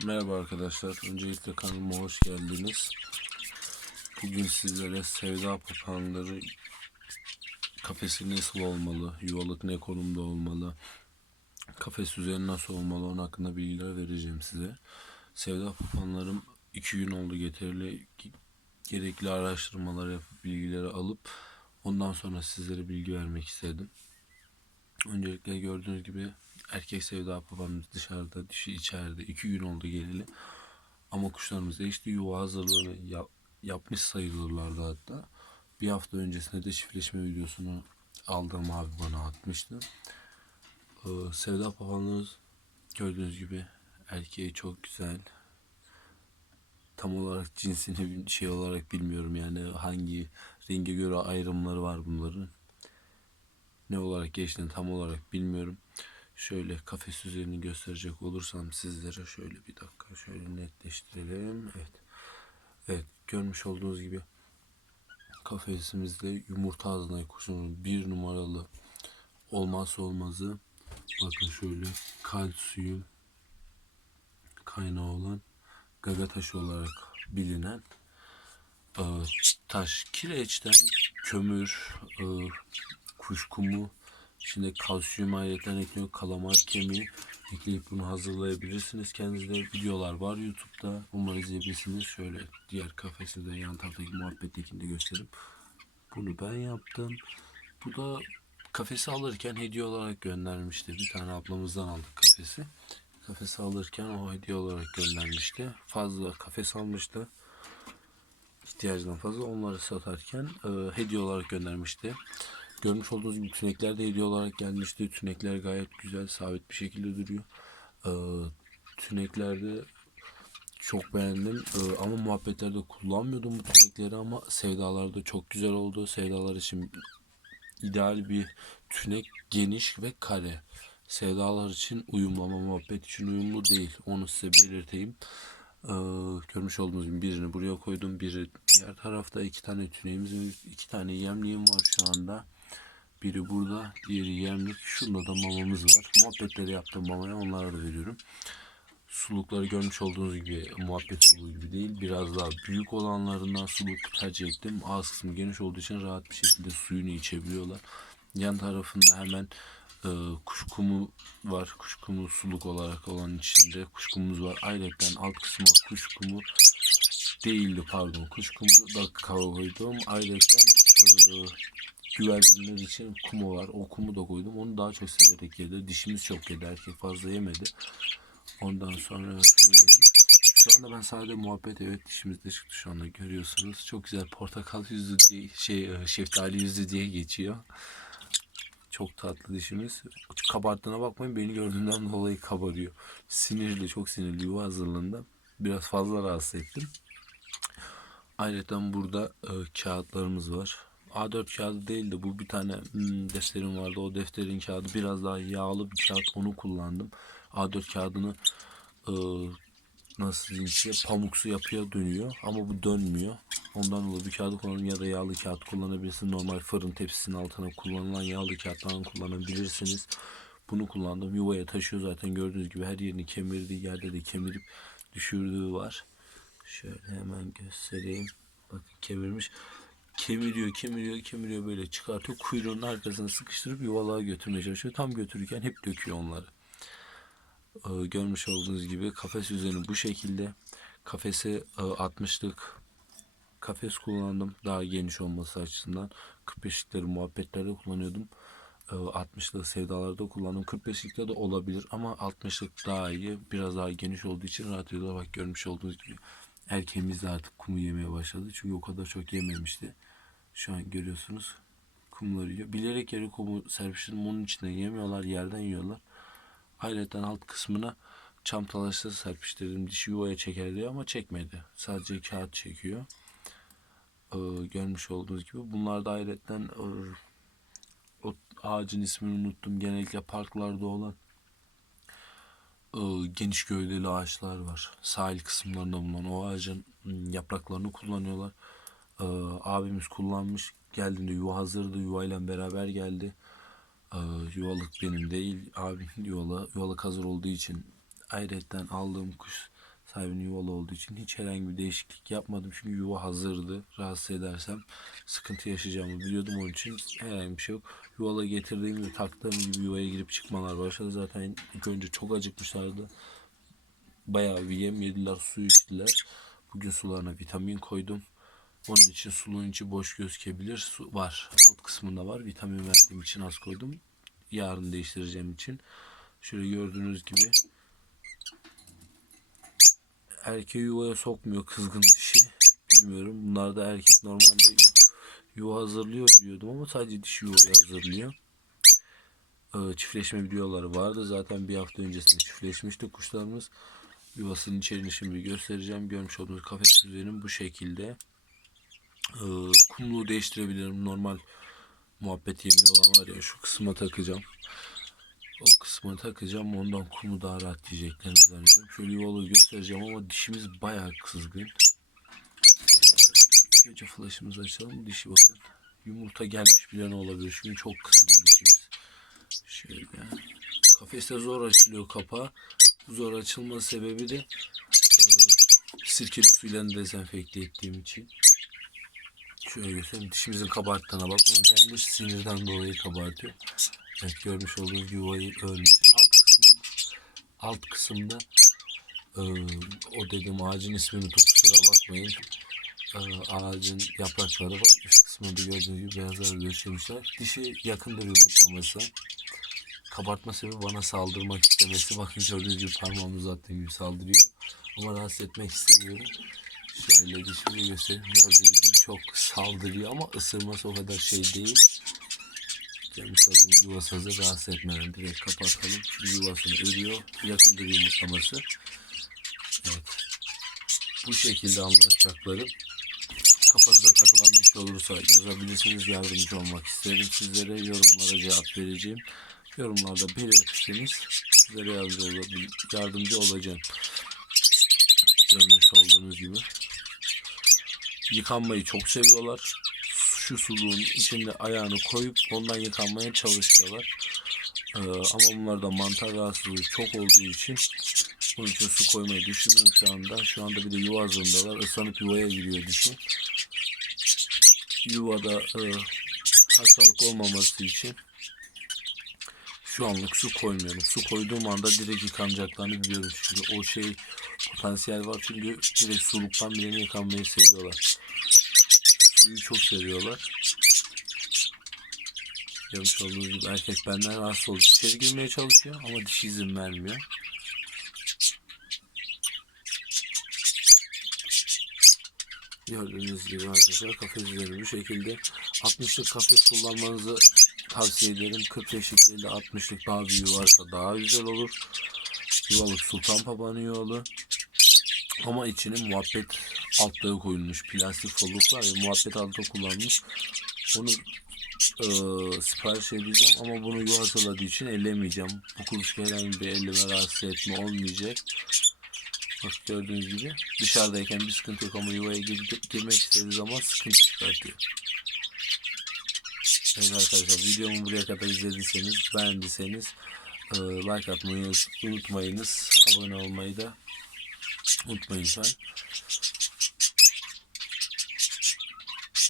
Merhaba arkadaşlar. Öncelikle kanalıma hoş geldiniz. Bugün sizlere sevda papağanları kafesi nasıl olmalı, yuvalık ne konumda olmalı, kafes üzeri nasıl olmalı onun hakkında bilgiler vereceğim size. Sevda papağanlarım iki gün oldu getirili gerekli araştırmalar yapıp bilgileri alıp ondan sonra sizlere bilgi vermek istedim. Öncelikle gördüğünüz gibi erkek sevda papağanımız dışarıda, dişi içeride. iki gün oldu geleli. Ama kuşlarımız değişti. Yuva hazırlığını yap- yapmış sayılırlardı hatta. Bir hafta öncesinde de çiftleşme videosunu aldığım abi bana atmıştı. Ee, sevda papağanımız gördüğünüz gibi erkeği çok güzel. Tam olarak cinsini şey olarak bilmiyorum yani hangi renge göre ayrımları var bunların ne olarak geçtiğini tam olarak bilmiyorum. Şöyle kafes üzerini gösterecek olursam sizlere şöyle bir dakika şöyle netleştirelim. Evet. Evet görmüş olduğunuz gibi kafesimizde yumurta ağzına kuşunun bir numaralı olmazsa olmazı bakın şöyle kalsiyum kaynağı olan gaga taşı olarak bilinen e, taş kireçten kömür e, kuş kumu içinde kalsiyum ayrıca ekliyor kalamar kemiği. Ekleyip bunu hazırlayabilirsiniz kendinizde videolar var youtube'da. Umarım izleyebilirsiniz. Şöyle diğer kafesinde yan taraftaki muhabbettekini de göstereyim. Bunu ben yaptım. Bu da kafesi alırken hediye olarak göndermişti. Bir tane ablamızdan aldık kafesi. Kafesi alırken o hediye olarak göndermişti. Fazla kafes almıştı. İhtiyacından fazla onları satarken e, hediye olarak göndermişti. Görmüş olduğunuz gibi tünekler de hediye olarak gelmişti. Tünekler gayet güzel, sabit bir şekilde duruyor. E, tüneklerde çok beğendim E, ama muhabbetlerde kullanmıyordum bu tünekleri ama sevdalarda çok güzel oldu. Sevdalar için ideal bir tünek geniş ve kare. Sevdalar için uyumlu ama muhabbet için uyumlu değil. Onu size belirteyim. Ee, görmüş olduğunuz gibi birini buraya koydum. Biri diğer tarafta iki tane tüneğimiz iki tane yemliğim var şu anda. Biri burada, diğeri yemlik. Şurada da mamamız var. Muhabbetleri yaptım mamaya onlara da veriyorum. Sulukları görmüş olduğunuz gibi muhabbet suluğu gibi değil. Biraz daha büyük olanlarından suluk tercih ettim. Ağız kısmı geniş olduğu için rahat bir şekilde suyunu içebiliyorlar. Yan tarafında hemen e, kuş kumu var. Kuş kumu suluk olarak olan içinde kuş kumumuz var. Ayrıca alt kısma kuş kumu değildi pardon. Kuş kumu da koydum. Ayrıca e, güvercinler için kumu var. O kumu da koydum. Onu daha çok severek yedi. Dişimiz çok yedi. Erkek fazla yemedi. Ondan sonra şöyle şu anda ben sadece muhabbet evet dişimizde çıktı şu anda görüyorsunuz. Çok güzel portakal yüzlü diye şey e, şeftali yüzlü diye geçiyor. Çok tatlı dişimiz. Kabarttığına bakmayın beni gördüğünden dolayı kabarıyor. Sinirli çok sinirli yuva hazırlığında. Biraz fazla rahatsız ettim. Ayrıca burada e, kağıtlarımız var. A4 kağıdı değil de bu bir tane hmm, defterim vardı. O defterin kağıdı biraz daha yağlı bir kağıt onu kullandım. A4 kağıdını e, nasıl diyeyim size pamuksu yapıya dönüyor ama bu dönmüyor. Ondan dolayı bir kağıdı kullanın ya da yağlı kağıt kullanabilirsiniz. Normal fırın tepsisinin altına kullanılan yağlı kağıttan kullanabilirsiniz. Bunu kullandım. Yuvaya taşıyor zaten gördüğünüz gibi her yerini kemirdiği yerde de kemirip düşürdüğü var. Şöyle hemen göstereyim. Bakın kemirmiş. Kemiriyor, kemiriyor, kemiriyor böyle çıkartıyor. Kuyruğunun arkasını sıkıştırıp yuvalığa götürmeye çalışıyor. Tam götürürken hep döküyor onları. Ee, görmüş olduğunuz gibi kafes üzerine bu şekilde. Kafese e, 60'lık kafes kullandım. Daha geniş olması açısından. 45'likleri muhabbetlerde kullanıyordum. E, 60'lık sevdalarda kullandım. 45'likte de olabilir ama 60'lık daha iyi. Biraz daha geniş olduğu için rahat ediyorlar. Bak görmüş olduğunuz gibi erkeğimiz de artık kumu yemeye başladı. Çünkü o kadar çok yememişti. Şu an görüyorsunuz kumları yiyor. Bilerek yere kumu serpiştirdim. Onun içinde yemiyorlar. Yerden yiyorlar. Ayrıca alt kısmına çam talaşları serpiştirdim. Dişi yuvaya çeker diye ama çekmedi. Sadece kağıt çekiyor. Ee, görmüş olduğunuz gibi. Bunlar da ayrıca e, o ağacın ismini unuttum. Genellikle parklarda olan e, geniş gövdeli ağaçlar var. Sahil kısımlarında bulunan o ağacın ım, yapraklarını kullanıyorlar. Ee, abimiz kullanmış. Geldiğinde yuva hazırdı. Yuvayla beraber geldi. Ee, yuvalık benim değil. Abim yuvalı. Yuvalık hazır olduğu için ayrıca aldığım kuş sahibinin yuvalı olduğu için hiç herhangi bir değişiklik yapmadım. Çünkü yuva hazırdı. Rahatsız edersem sıkıntı yaşayacağımı biliyordum onun için herhangi bir şey yok. Yuvala getirdiğim ve taktığım gibi yuvaya girip çıkmalar başladı. Zaten ilk önce çok acıkmışlardı. Bayağı bir yem yediler, su içtiler. Bugün sularına vitamin koydum. Onun için suluğun içi boş gözükebilir. Su var. Alt kısmında var. Vitamin verdiğim için az koydum. Yarın değiştireceğim için. Şöyle gördüğünüz gibi erkeği yuvaya sokmuyor kızgın dişi. Bilmiyorum. Bunlar da erkek normalde yuva hazırlıyor diyordum ama sadece dişi yuvayı hazırlıyor. Ee, çiftleşme videoları vardı. Zaten bir hafta öncesinde çiftleşmişti kuşlarımız. Yuvasının içeriğini şimdi göstereceğim. Görmüş olduğunuz kafes düzenim bu şekilde. Ee, kumluğu değiştirebilirim. Normal muhabbet yemini olan var ya şu kısma takacağım. O kısma takacağım. Ondan kumu daha rahat yiyeceklerini zannediyorum. Şöyle yuvalığı göstereceğim ama dişimiz bayağı kızgın. Önce flash'ımızı açalım. Dişi bakın. Yumurta gelmiş bile ne olabilir. Çünkü çok kızgın dişimiz. Şöyle. Kafeste zor açılıyor kapağı. Bu zor açılma sebebi de e, sirkeli suyla dezenfekte ettiğim için. Şöyle göstereyim. Dişimizin kabarttığına bakmayın. Kendi sinirden dolayı kabartıyor. Evet görmüş olduğunuz yuvayı ölmüş. Alt, kısım, alt kısımda e, o dediğim ağacın ismini. Kusura bakmayın. E, ağacın yaprakları var. Üst kısmında gördüğünüz gibi beyazlar görüşmüşler. Dişi yakındır yumurtlaması. Kabartma sebebi bana saldırmak istemesi. Bakın gördüğünüz gibi parmağımı uzattığım gibi saldırıyor. Ama rahatsız etmek istemiyorum. Şöyle dişimi göstereyim. Gördüğünüz gibi çok saldırıyor ama ısırması o kadar şey değil. Gelmiş olduğumuz yuvası. Rahatsız etmeden direkt kapatalım. Çünkü yuvasını örüyor. Yakındır yumurtlaması. Evet. Bu şekilde anlatacaklarım. Kafanıza takılan bir şey olursa yazabilirsiniz. Yardımcı olmak isterim sizlere. Yorumlara cevap vereceğim. Yorumlarda belirtirseniz sizlere yardımcı, olabil- yardımcı olacağım. Görmüş olduğunuz gibi. Yıkanmayı çok seviyorlar. Şu suluğun içinde ayağını koyup ondan yıkanmaya çalışıyorlar. Ee, ama bunlarda mantar rahatsızlığı çok olduğu için bunun için su koymayı düşünmüyorum şu anda. Şu anda bir de yuva hazırlıyorlar. Islanıp yuvaya giriyor dişi. Yuvada e, hastalık olmaması için şu anlık su koymuyorum. Su koyduğum anda direkt yıkanacaklarını biliyorum. Çünkü o şey potansiyel var. Çünkü direkt suluktan bile yıkanmayı seviyorlar. Suyu çok seviyorlar. Görmüş olduğunuz gibi erkek benden rahatsız olup içeri girmeye çalışıyor ama dişi izin vermiyor. Gördüğünüz gibi arkadaşlar kafes üzeri bu şekilde 60'lık kafes kullanmanızı tavsiye ederim. 45'lik değil de 60'lık daha büyüğü varsa daha güzel olur. Yuvalık sultan papağanı yolu. Ama içine muhabbet altlığı koyulmuş. Plastik folluk var muhabbet altlığı kullanmış. Bunu e, sipariş edeceğim ama bunu yuva hazırladığı için ellemeyeceğim. Bu kuluçka herhangi bir elleme rahatsız etme olmayacak. Bak gördüğünüz gibi dışarıdayken bir sıkıntı yok ama yuvaya gir- girmek istediği zaman sıkıntı çıkartıyor. Evet arkadaşlar videomu buraya kadar izlediyseniz beğendiyseniz e, like atmayı unutmayınız. Abone olmayı da unutmayın lütfen.